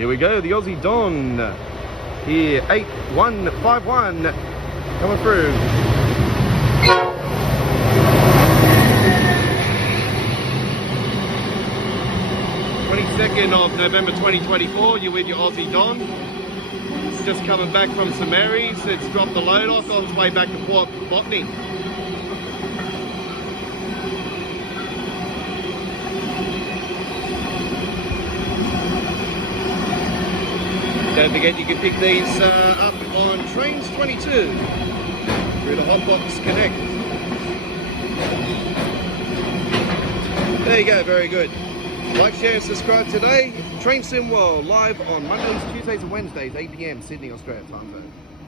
Here we go, the Aussie Don. Here, 8151 coming through. 22nd of November 2024, you're with your Aussie Don. It's just coming back from St Mary's. It's dropped the load off on its way back to Port Botany. Don't forget you can pick these up on Trains 22 through the Hotbox Connect. There you go, very good. Like, share and subscribe today. Train Sim World live on Mondays, Tuesdays and Wednesdays, 8 PM Sydney, Australia time zone.